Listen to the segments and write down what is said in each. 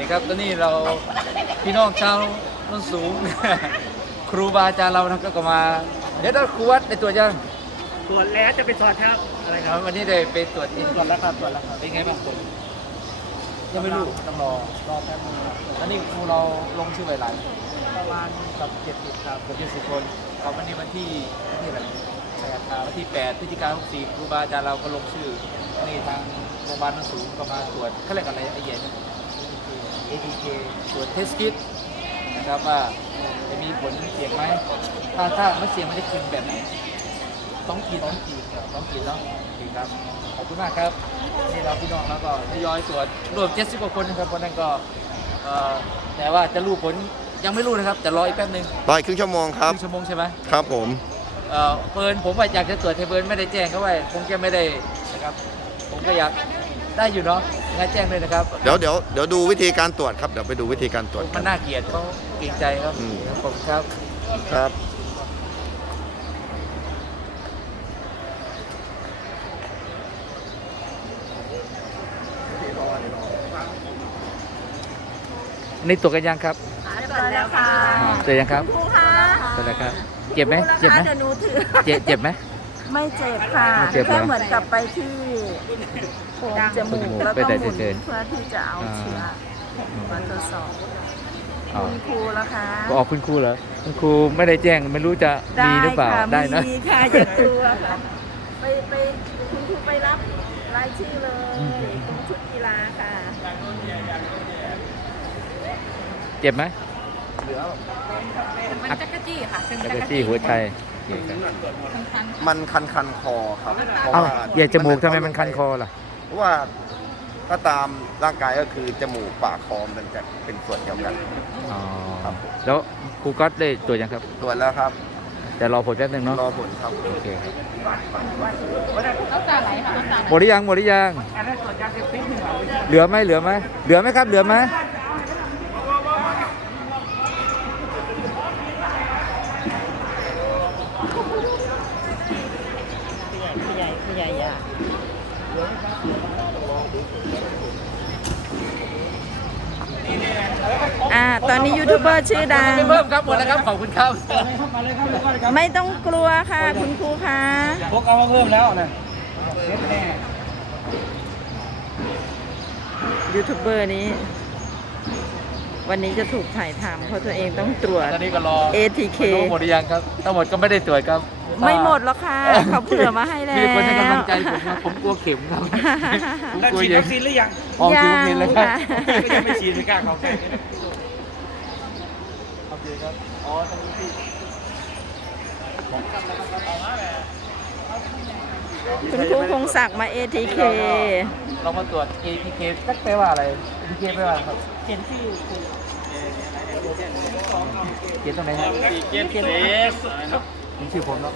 ดีครับตอนนี้เราพี่น้องชาวโนนสูง ครูบาอาจารย์เรานะครับก็มา เดี๋ยวเราครูวัดในตัวจยังตรวจแล้วจะไปถอดครับอะไรครับวันนี้ได้ไปตรวจอีกตรวจแล้วครับตรวจแล้วครับเป็นไงบ้างผลยังไม่รู้ต้องรอรอแป๊บนึงครับอันนี้ครูเราลงชื่อไว้หลายประมาณกับเจ็ดสิบครับเกือบยี่สิบคนเอาวันนี้วันที่วันที่อะไรแปดครับวันที่แปดพฤศจิกายน64ครูบาอาจารย์เราก็ลงชื่อนี่ทางโรงพยาบาลโนนสูงก็มาตรวจเขาเรียกอะไรไอ้เหี้ย็น ATK ตรวจเทสคิดนะครับว่าจะมีผลเสี่ยงไหมถ้าถ้าไม่เสี่ยงมันจะกินแบบไหนต้องขีดต้องขีดต้องขีดเนาะโอเคครับขอบคุณมากครับนี่เราพี่น้องแล้วก็ทยอยตรวจรวม70กว่าคนนะครับวันนั้นก็เอ่อแต่ว่าจะรู้ผลยังไม่รู้นะครับแต่รออีกแป๊บหนึงรออีกครึ่งชั่วโมงครับครึ่งชั่วโมงใช่ไหมครับผมเอ่อเฟิร์นผมว่าอยากจะตรวจให้เฟิร์นไม่ได้แจ้งเขาไว้คงจะไม่ได้นะครับผมก็อยากได้อยู่เนาะ งั้นแจ้งเลยนะครับเดี๋ยวเดี๋ยวเดี๋ยวดูวิธีการตรวจครับเดี๋ยวไปดูวิธีการตรวจมันน่าเกลียดเขาเกรงใจครับอืม ครับผมครับ ครับ นี่ตรวจกันยังครับตรวจแล้วค่ะตรวจยังครับครูคะตรวจแล้วครับ เจ็บไหมเจ็บไหมเดี๋ยวหนูถือเจ็บเจ็บไหม ไม่เจ็บค่ะ ไม่เจ็บเหรอแค่เหมือนกับไปที่โพรงจมูกแล้วไปก็แต่หมุนเฉยเพื่อที่จะเอาเชื้อมาทดสอบอ๋อคุณครูแล้วคะก็ออกคุณครูเหรอคุณครูไม่ได้แจ้งไม่รู้จะมีหรือเปล่าค่ะได้นะมีค่ะอย่ากลัวค่ะไปไปคุณครูไปรับรายชื่อเลยตรงชุดกีฬาค่ะเจ็บไหม มันจักรจี้ค่ะเป็นแล้วจัก็กรที่จี้หัวใจโอเคครับคันมันคันคันคอครับเพราะเอ้าว่าเหยียดจมูกทำไมมันคันคอล่ะ เพราะว่าถ้าตามร่างกายก็คือจมูกปากคอมันจะเป็นส่วนเดียวกัน อ๋อ ครับ แล้วครูก็ได้ตรวจยังครับ ตรวจแล้วครับแต่รอผลแป๊บนึงเนาะรอผลครับโอเคครับน้ำตาไหลค่ะน้ำตาไหลหมดหรือยังหมดหรือยังอันนั้นตรวจยาเสพติดหนึ่งครับเหลือไหมเหลือไหมเหลือไหมครับ เหลือไหม ผู้ใหญ่ผู้ใหญ่ยา อ่า ตอนนี้ยูทูบเบอร์ชื่อดัง ไม่เพิ่มครับหมดแล้วครับขอบคุณครับมาเลยครับมาเลยครับไม่ต้องกลัวค่ะคุณครูคะพกเอามาเพิ่มแล้วนะเซ็ตแน่ยูทูบเบอร์นี้ วันนี้จะถูกถ่ายทำเพราะตัวเองต้องตรวจ ตอนนี้ก็รอ ATK ไม่รู้หมดหรือยังครับทั้งหมดก็ไม่ได้ตรวจครับไม่หมดหรอกค่ะเขาเผื่อมาให้แล้วมีคนให้กำลังใจผมครับผมกลัวเข็มครับผมแล้วกลัวฉีดเย็วันคซีนหรือยังออกฉีดวัคซีนแล้วครับก็ยังไม่ฉีดไม่กล้าเขาใกล้ โอเคครับ อ๋อตรงนี้ที่คุณครูคงศักดิ์มา ATK เรามาตรวจ ATK สักแปลว่าอะไร ATK แปลว่าอะไรครับเขียนที่อยู่เขียนตรงไหนครับเขียนเขียนเอสเป็นชื่อผมเนาะ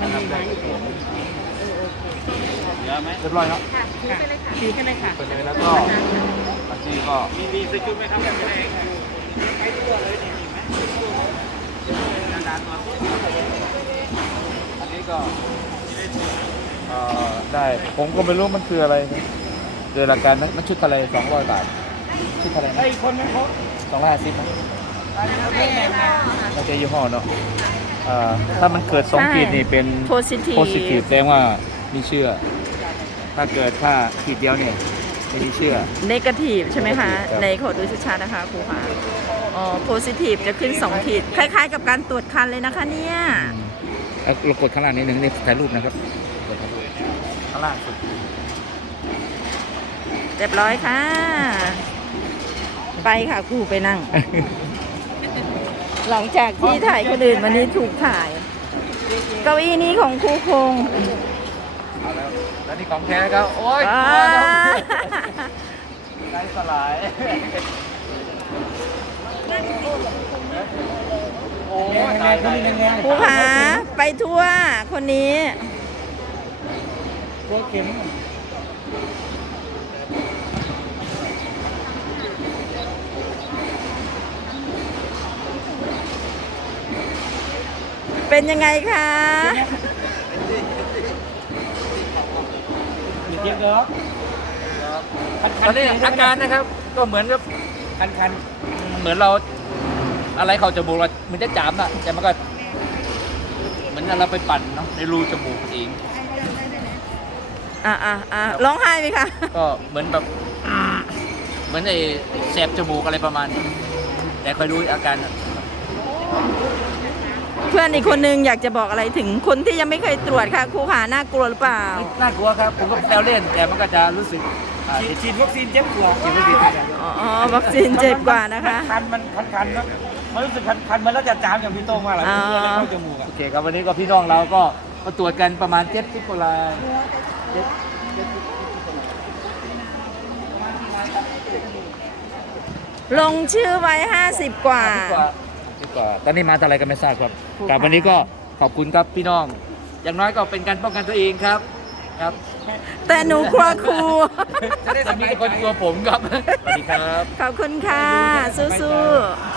มันมีไหมเยอะไหมเรียบร้อยเนาะดีขึ้นเลยค่ะเปิดเลยแล้วก็อั นนี้ก็มีมีสกิลไหมครับแบบนี้ไปตัวเลยนี่มีไหมนานๆมาอันนี้ก็เอ่อได้ผมก็ไม่รู้มันคืออะไรนะโดยหลักการนั้นมันชุดทะเลสองร้อยบาทชุดทะเลไอ้คนนั้นเขาสองร้อยห้าสิบนะแล้วจะยี่ห้อเนาะเอ่อถ้ามันเกิดสองใช่ขีดนี่เป็น positive positive แสดงว่ามีเชื่อ ถ้าเกิดถ้าขีดเดียวเนี่ย ไม่มีเชื่อ negative ใช่ไหมคะ Negative ครับ ในขอดูชัดๆนะคะครูคะอ๋อ positive จะขึ้น 2 ขีด คล้ายๆกับการตรวจคันเลยนะคะเนี่ยเอาเรากดข้างล่างนิดนึงนี่ถ่ายรูปนะครับกดถ่ายรูปข้างล่างสุดเรียบร้อยค่ะ ไปค่ะครูไปนั่ง หลังจากที่ถ่ายคนอื่นวันนี้ถูกถ่าย เก้าอี้นี้ของครูคง เอาแล้วแล้วนี่ของแท้ครับโอ้ยว้าไร้สลาย โอ้แรงยแรตายงตายแรงแรงครูคะไปทั่วคนนี้ ตัวเข็มเป็นยังไงคะ เทียบแล้วตอนนี้อาการนะครับก็เหมือนกับคันคันเหมือนเราอะไรเข้าจมูกเราเหมันจะจามอะแต่มันก็เหมือนเราไปปั่นเนาะในรูจมูกเองอ่าอ่าอ่าร้องไห้ไหมคะ ก็เหมือนแบบ เหมือนไอ้แสบจมูกอะไรประมาณนี้แต่คอยดูอาการนะ เพื่อนอีกคนนึงอยากจะบอกอะไรถึงคนที่ยังไม่เคยตรวจค่ะครูขาน่ากลัวหรือเปล่า น่ากลัวครับ ผมก็แซวเล่น แต่มันก็จะรู้สึกอ่าฉีดฉีดวัคซีนเจ็บกว่าฉีดวัคซีนอ๋ออ๋อวัคซีนเจ็บกว่านะคะ คันมันคันคันเนอะมันรู้สึกคันคันมันแล้วจะจามอย่างพี่โต้งมากเลยอ๋อ เพื่อนเลยเข้าจมูกอะโอเคครับวันนี้ก็พี่น้องเราก็มาตรวจกันประมาณเจ็ดสิบกว่ารายเจ็ดเจ็ดสิบลงชื่อไว้ 50 กว่า กว่าสิบ กว่าตอนนี้มาอะไรกันไม่ทราบครับแต่วันนี้ก็ขอบคุณครับพี่น้อง อย่างน้อยก็เป็นการป้องกันตัวเองครับ ครับแต่หนูกลัวครู จะได้มีแต่คนกลัวผมครับสวัสดีครับ ขอบคุณค่ะ สู้ๆ